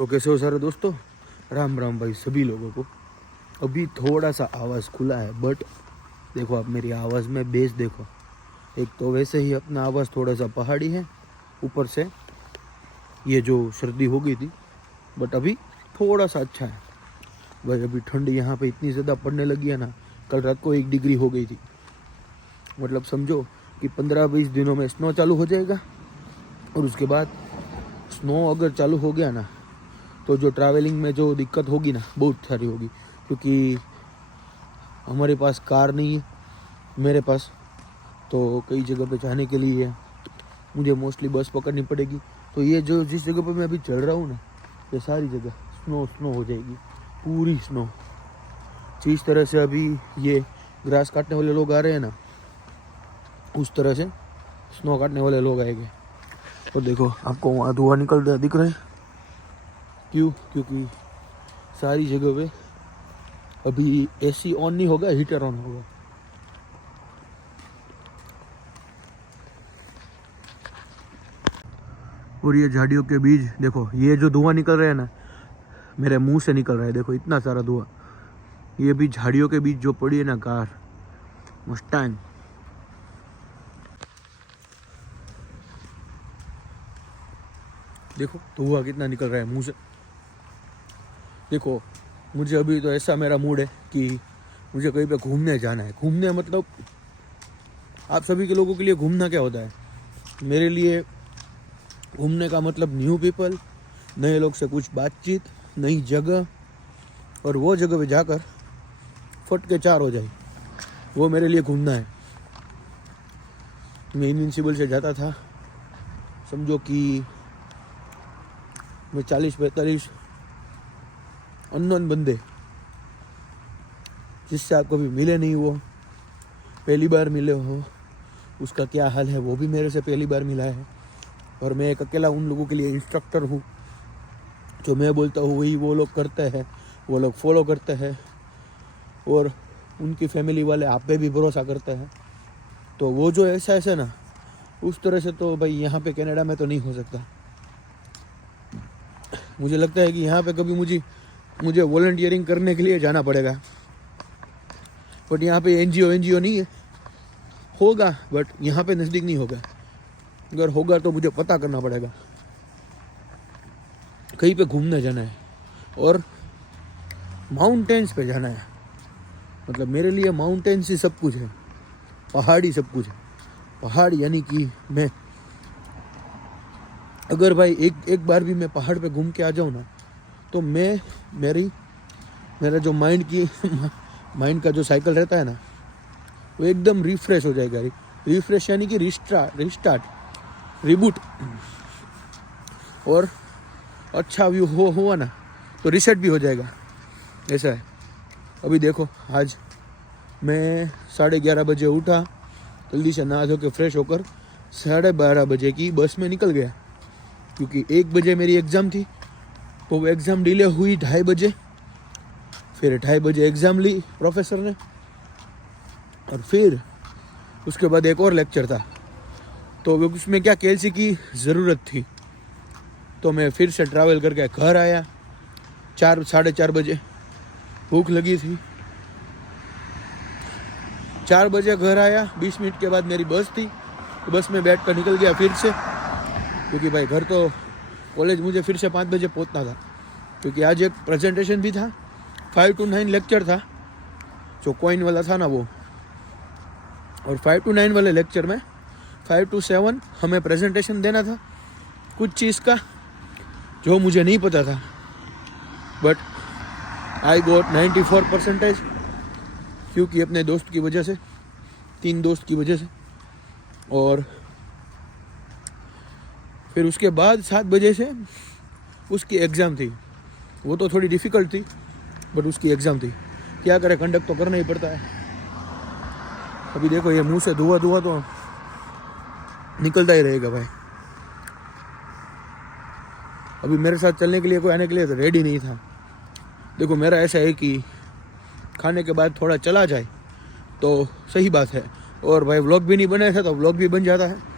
तो कैसे हो सारे दोस्तों, राम राम भाई सभी लोगों को। अभी थोड़ा सा आवाज़ खुला है, बट देखो आप मेरी आवाज़ में बेस देखो। एक तो वैसे ही अपना आवाज़ थोड़ा सा पहाड़ी है, ऊपर से ये जो सर्दी हो गई थी, बट अभी थोड़ा सा अच्छा है भाई। अभी ठंडी यहाँ पे इतनी ज़्यादा पड़ने लगी है ना, कल रात को 1 डिग्री हो गई थी। मतलब समझो कि 15-20 दिनों में स्नो चालू हो जाएगा, और उसके बाद स्नो अगर चालू हो गया ना तो जो ट्रैवलिंग में जो दिक्कत होगी ना बहुत सारी होगी, क्योंकि हमारे पास कार नहीं है मेरे पास, तो कई जगह पे जाने के लिए मुझे मोस्टली बस पकड़नी पड़ेगी। तो ये जो जिस जगह पे मैं अभी चल रहा हूँ ना, ये सारी जगह स्नो स्नो हो जाएगी, पूरी स्नो। जिस तरह से अभी ये ग्रास काटने वाले लोग आ रहे हैं ना, उस तरह से स्नो काटने वाले लोग आएंगे। तो देखो आपको वहाँ धुआं निकल रहा दिख रहा है, क्यों? क्योंकि सारी जगह पे अभी एसी ऑन नहीं होगा, हीटर ऑन होगा। और ये झाड़ियों के बीच देखो, ये जो धुआं निकल रहा है ना, मेरे मुंह से निकल रहा है, देखो इतना सारा धुआं। ये भी झाड़ियों के बीच जो पड़ी है ना कार मस्टैंग, देखो धुआं कितना निकल रहा है मुंह से। देखो मुझे अभी तो ऐसा मेरा मूड है कि मुझे कहीं पे घूमने जाना है। घूमने मतलब आप सभी के लोगों के लिए घूमना क्या होता है, मेरे लिए घूमने का मतलब न्यू पीपल, नए लोग से कुछ बातचीत, नई जगह, और वो जगह पे जाकर फट के 4 हो जाए, वो मेरे लिए घूमना है। मैं इनविंसिबल से जाता था, समझो कि मैं 40-45 अननोन बंदे जिससे आप कभी मिले नहीं, वो पहली बार मिले हो, उसका क्या हाल है वो भी मेरे से पहली बार मिला है। और मैं एक अकेला उन लोगों के लिए इंस्ट्रक्टर हूँ, जो मैं बोलता हूँ वही वो लोग करते हैं, वो लोग फॉलो करते हैं, और उनकी फैमिली वाले आप पे भी भरोसा करते हैं। तो वो जो ऐसा ना, उस तरह से तो भाई यहाँ पे कनाडा में तो नहीं हो सकता। मुझे लगता है कि यहाँ पे कभी मुझे वॉलंटियरिंग करने के लिए जाना पड़ेगा, बट यहाँ पे एनजीओ नहीं है, होगा बट यहाँ पे नज़दीक नहीं होगा। अगर होगा तो मुझे पता करना पड़ेगा। कहीं पे घूमने जाना है और माउंटेन्स पे जाना है, मतलब मेरे लिए माउंटेन्स ही सब कुछ है, पहाड़ी सब कुछ है। पहाड़ यानी कि मैं अगर भाई एक बार भी मैं पहाड़ पे घूम के आ जाऊँ ना, तो मेरा जो माइंड का जो साइकिल रहता है ना, वो एकदम रिफ्रेश हो जाएगा। रिफ्रेश यानी कि रिस्टार्ट, रिबूट। और अच्छा व्यू हुआ ना तो रीसेट भी हो जाएगा, ऐसा है। अभी देखो आज मैं 11:30 बजे उठा, जल्दी से नहा धो के फ्रेश होकर 12:30 बजे की बस में निकल गया, क्योंकि 1 बजे मेरी एग्ज़ाम थी। तो वो एग्ज़ाम डिले हुई 2:30 बजे, फिर 2:30 बजे एग्ज़ाम ली प्रोफेसर ने, और फिर उसके बाद एक और लेक्चर था। तो उसमें क्या केएलसी की ज़रूरत थी, तो मैं फिर से ट्रैवल करके घर आया 4-4:30 बजे। भूख लगी थी, 4 बजे घर आया। 20 मिनट के बाद मेरी बस थी, तो बस में बैठ कर निकल गया फिर से, क्योंकि भाई घर तो कॉलेज मुझे फिर से 5 बजे पहुंचना था, क्योंकि आज एक प्रेजेंटेशन भी था। 5 to 9 लेक्चर था, जो कॉइन वाला था ना वो, और 5 to 9 वाले लेक्चर में 5 to 7 हमें प्रेजेंटेशन देना था कुछ चीज़ का, जो मुझे नहीं पता था। बट आई गॉट 94%, क्योंकि अपने दोस्त की वजह से, 3 दोस्त की वजह से। और फिर उसके बाद 7 बजे से उसकी एग्ज़ाम थी। वो तो थोड़ी डिफ़िकल्ट थी, बट उसकी एग्ज़ाम थी, क्या करे, कंडक्ट तो करना ही पड़ता है। अभी देखो ये मुंह से धुआं तो निकलता ही रहेगा भाई। अभी मेरे साथ चलने के लिए कोई आने के लिए तो रेडी नहीं था। देखो मेरा ऐसा है कि खाने के बाद थोड़ा चला जाए तो सही बात है, और भाई व्लॉग भी नहीं बनाया था तो व्लॉग भी बन जाता है।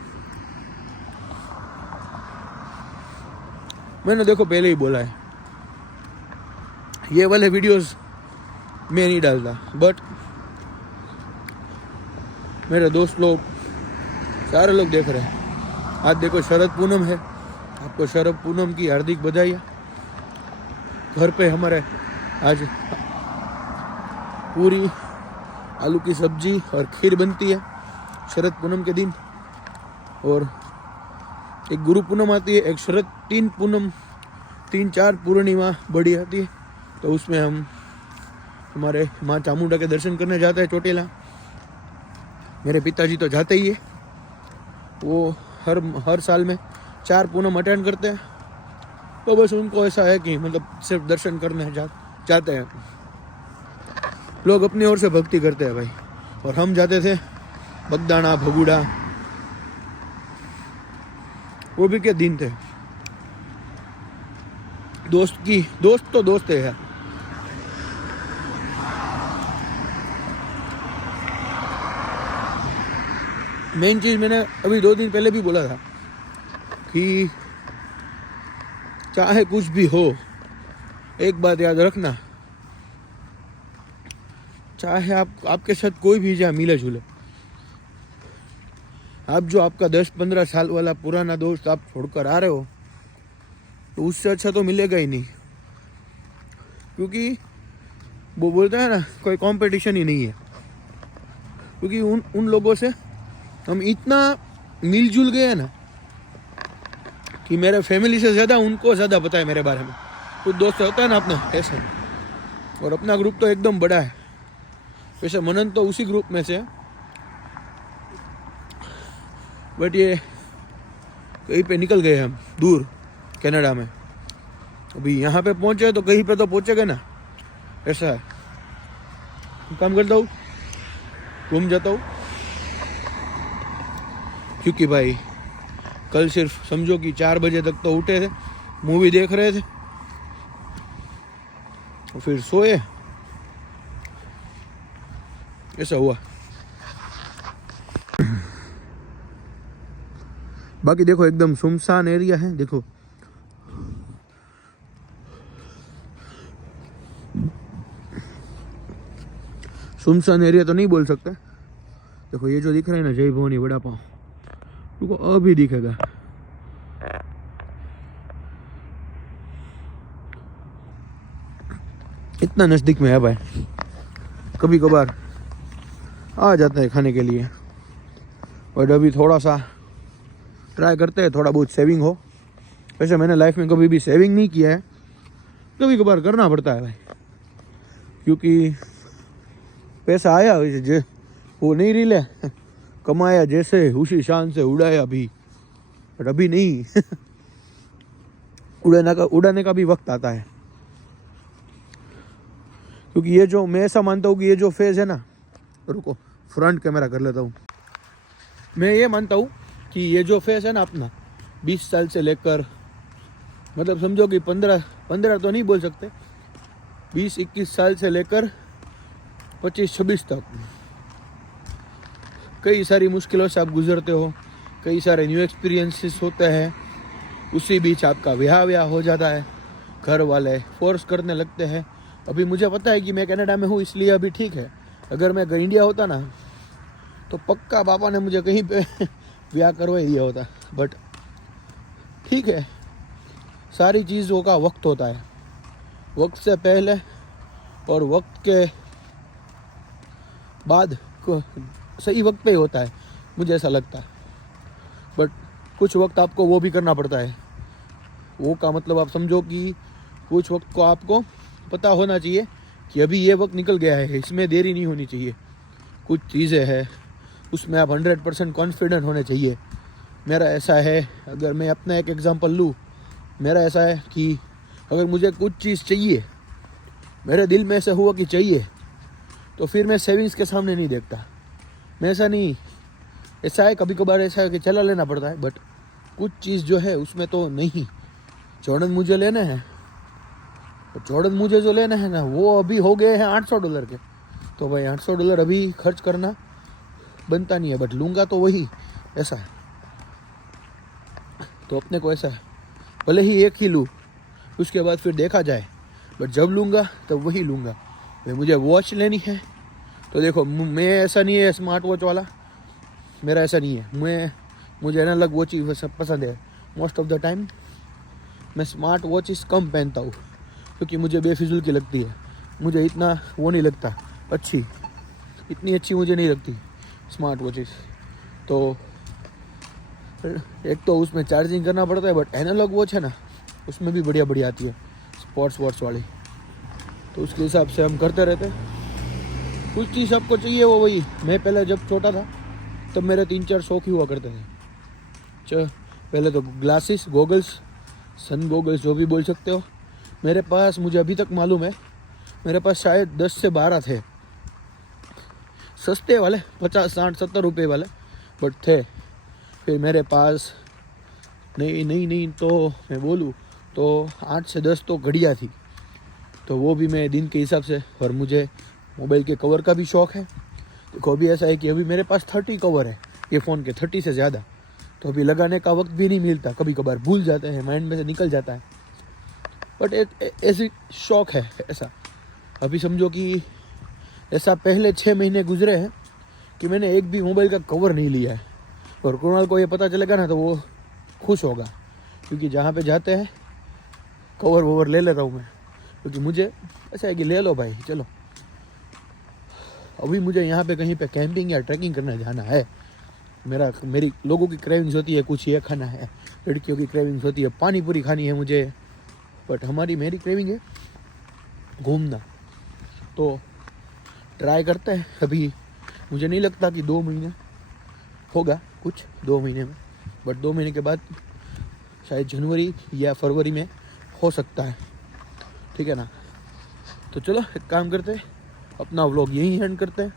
मैंने देखो पहले ही बोला है ये वाले वीडियोस मैं नहीं डालता, बट मेरे दोस्त लोग सारे लोग देख रहे हैं। आज देखो शरद पूनम है, आपको शरद पूनम की हार्दिक बधाई। घर पे हमारे आज पूरी आलू की सब्जी और खीर बनती है शरद पूनम के दिन। और एक गुरु पूनम आती है, एक शरद 3-4 पूर्णिमा बड़ी आती है, तो उसमें हम हमारे माँ चामुंडा के दर्शन करने जाते हैं चोटीला। मेरे पिताजी तो जाते ही है, वो हर साल में 4 पूनम अटेंड करते हैं। तो बस उनको ऐसा है कि मतलब सिर्फ दर्शन करने जाते हैं। लोग अपनी ओर से भक्ति करते हैं भाई। और हम जाते थे बगदाना, भगुड़ा, वो भी क्या दिन थे। दोस्त तो दोस्त है यार। मेन चीज मैंने अभी 2 दिन पहले भी बोला था कि चाहे कुछ भी हो, एक बात याद रखना, चाहे आपके साथ कोई भी जा मिले जुले, आप जो आपका 10-15 साल वाला पुराना दोस्त आप छोड़कर आ रहे हो, तो उससे अच्छा तो मिलेगा ही नहीं। क्योंकि वो बोलता है ना, कोई कंपटीशन ही नहीं है। क्योंकि उन लोगों से हम इतना मिलजुल गए हैं ना कि मेरे फैमिली से ज़्यादा उनको ज़्यादा पता है मेरे बारे में। कुछ दोस्त होता है ना अपना ऐसे, और अपना ग्रुप तो एकदम बड़ा है। वैसे मनन तो उसी ग्रुप में से है, बट ये कहीं पे निकल गए हम दूर कनाडा में। अभी यहाँ पे पहुँचे तो कहीं पे तो पहुँचेगा ना, ऐसा है। काम करता हूँ, घूम जाता हूँ। क्योंकि भाई कल सिर्फ समझो कि 4 बजे तक तो उठे थे, मूवी देख रहे थे, और फिर सोए, ऐसा हुआ। बाकी देखो एकदम सुनसान एरिया है। देखो सुनसान एरिया तो नहीं बोल सकते। देखो ये जो दिख रहा है ना, जय भवानी वड़ा पाव, रुको अभी दिखेगा। इतना नजदीक में है भाई, कभी कभार आ जाते हैं खाने के लिए। और अभी थोड़ा सा ट्राई करते हैं, थोड़ा बहुत सेविंग हो। वैसे मैंने लाइफ में कभी भी सेविंग नहीं किया है, कभी कभार करना पड़ता है भाई। क्योंकि पैसा आया जे वो नहीं रिले, कमाया जैसे उसी शान से उड़ाया भी, पर अभी नहीं। उड़ाने का भी वक्त आता है। क्योंकि ये जो मैं ऐसा मानता हूँ कि ये जो फेज है ना, रुको फ्रंट कैमरा कर लेता हूँ। मैं ये मानता हूँ कि ये जो फेज है ना अपना 20 साल से लेकर, मतलब समझो कि 15 तो नहीं बोल सकते, 20-21 साल से लेकर 25-26 तक कई सारी मुश्किलों से आप गुजरते हो, कई सारे न्यू एक्सपीरियंसेस होते हैं। उसी बीच आपका ब्याह हो जाता है, घर वाले फोर्स करने लगते हैं। अभी मुझे पता है कि मैं कनाडा में हूँ, इसलिए अभी ठीक है। अगर मैं इंडिया होता ना, तो पक्का पापा ने मुझे कहीं पे ब्याह करवा ही दिया होता। बट ठीक है, सारी चीज़ों का वक्त होता है, वक्त से पहले और वक्त के बाद को सही वक्त पे ही होता है, मुझे ऐसा लगता है। बट कुछ वक्त आपको वो भी करना पड़ता है। वो का मतलब आप समझो कि कुछ वक्त को आपको पता होना चाहिए कि अभी ये वक्त निकल गया है, इसमें देरी नहीं होनी चाहिए। कुछ चीज़ें हैं उसमें आप 100% कॉन्फिडेंट होने चाहिए। मेरा ऐसा है, अगर मैं अपना एक एग्जांपल लूँ, मेरा ऐसा है कि अगर मुझे कुछ चीज़ चाहिए, मेरे दिल में ऐसा हुआ कि चाहिए, तो फिर मैं सेविंग्स के सामने नहीं देखता। मैं ऐसा है कभी कभार ऐसा है कि चला लेना पड़ता है, बट कुछ चीज़ जो है उसमें तो नहीं। जॉर्डन मुझे लेना है, तो जॉर्डन मुझे जो लेना है ना, वो अभी हो गए हैं $800 के। तो भाई $800 अभी खर्च करना बनता नहीं है, बट लूँगा तो वही, ऐसा है। तो अपने को ऐसा है, भले ही एक ही लूँ, उसके बाद फिर देखा जाए। बट जब लूँगा तब वही लूँगा। भाई मुझे वॉच लेनी है तो देखो, मैं ऐसा नहीं है स्मार्ट वॉच वाला, मेरा ऐसा नहीं है। मुझे एनालॉग वॉच ही सब पसंद है। मोस्ट ऑफ द टाइम मैं स्मार्ट वॉचेस कम पहनता हूँ क्योंकि मुझे बेफिजूल की लगती है। मुझे इतना वो नहीं लगता अच्छी, इतनी अच्छी मुझे नहीं लगती स्मार्ट वॉचेस। तो एक तो उसमें चार्जिंग करना पड़ता है, बट एनालॉग वॉच है ना, उसमें भी बढ़िया बढ़िया आती है स्पोर्ट्स वॉच वाली। तो उसके हिसाब से हम करते रहते हैं। कुछ चीज़ सबको चाहिए वो वही। मैं पहले जब छोटा था तब मेरे 3-4 शौक ही हुआ करते थे। पहले तो ग्लासेस, गोगल्स, सन गोगल्स जो भी बोल सकते हो। मेरे पास, मुझे अभी तक मालूम है, मेरे पास शायद 10 से 12 थे, सस्ते वाले 50, 60, 70 रुपये वाले, बट थे। फिर मेरे पास नहीं तो मैं बोलूँ तो 8 से 10 तो घड़ियाँ थी। तो वो भी मैं दिन के हिसाब से, और मुझे मोबाइल के कवर का भी शौक़ है। देखो अभी ऐसा है कि अभी मेरे पास 30 कवर है ये फ़ोन के, 30 से ज़्यादा। तो अभी लगाने का वक्त भी नहीं मिलता, कभी कभार भूल जाते हैं, माइंड में से निकल जाता है। बट ऐसी शौक़ है ऐसा। अभी समझो कि ऐसा पहले 6 महीने गुजरे हैं कि मैंने एक भी मोबाइल का कवर नहीं लिया है। और कुणाल को ये पता चलेगा ना तो वो खुश होगा, क्योंकि जहाँ पे जाते हैं कवर ववर ले लेता हूँ मैं, क्योंकि मुझे ऐसा है कि ले लो भाई चलो। अभी मुझे यहाँ पे कहीं पे कैंपिंग या ट्रैकिंग करने जाना है। मेरी लोगों की क्रेविंग्स होती है कुछ ये खाना है, लड़कियों की क्रेविंग्स होती है पानी पूरी खानी है मुझे, बट मेरी क्रेविंग है घूमना। तो ट्राई करते हैं। अभी मुझे नहीं लगता कि 2 महीने होगा कुछ, 2 महीने में, बट 2 महीने के बाद शायद जनवरी या फरवरी में हो सकता है। ठीक है ना। तो चलो एक काम करते हैं, अपना व्लॉग यहीं एंड करते हैं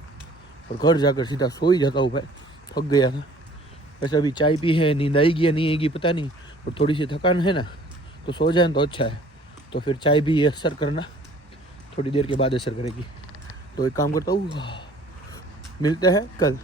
और घर जाकर सीधा सो ही जाता हूँ भाई, थक गया था। वैसे अभी चाय पी है, नींद आएगी या नहीं आएगी पता नहीं, और थोड़ी सी थकान है ना, तो सो जाए तो अच्छा है। तो फिर चाय भी असर करना थोड़ी देर के बाद असर करेगी। तो एक काम करता हूँ, मिलते हैं कल।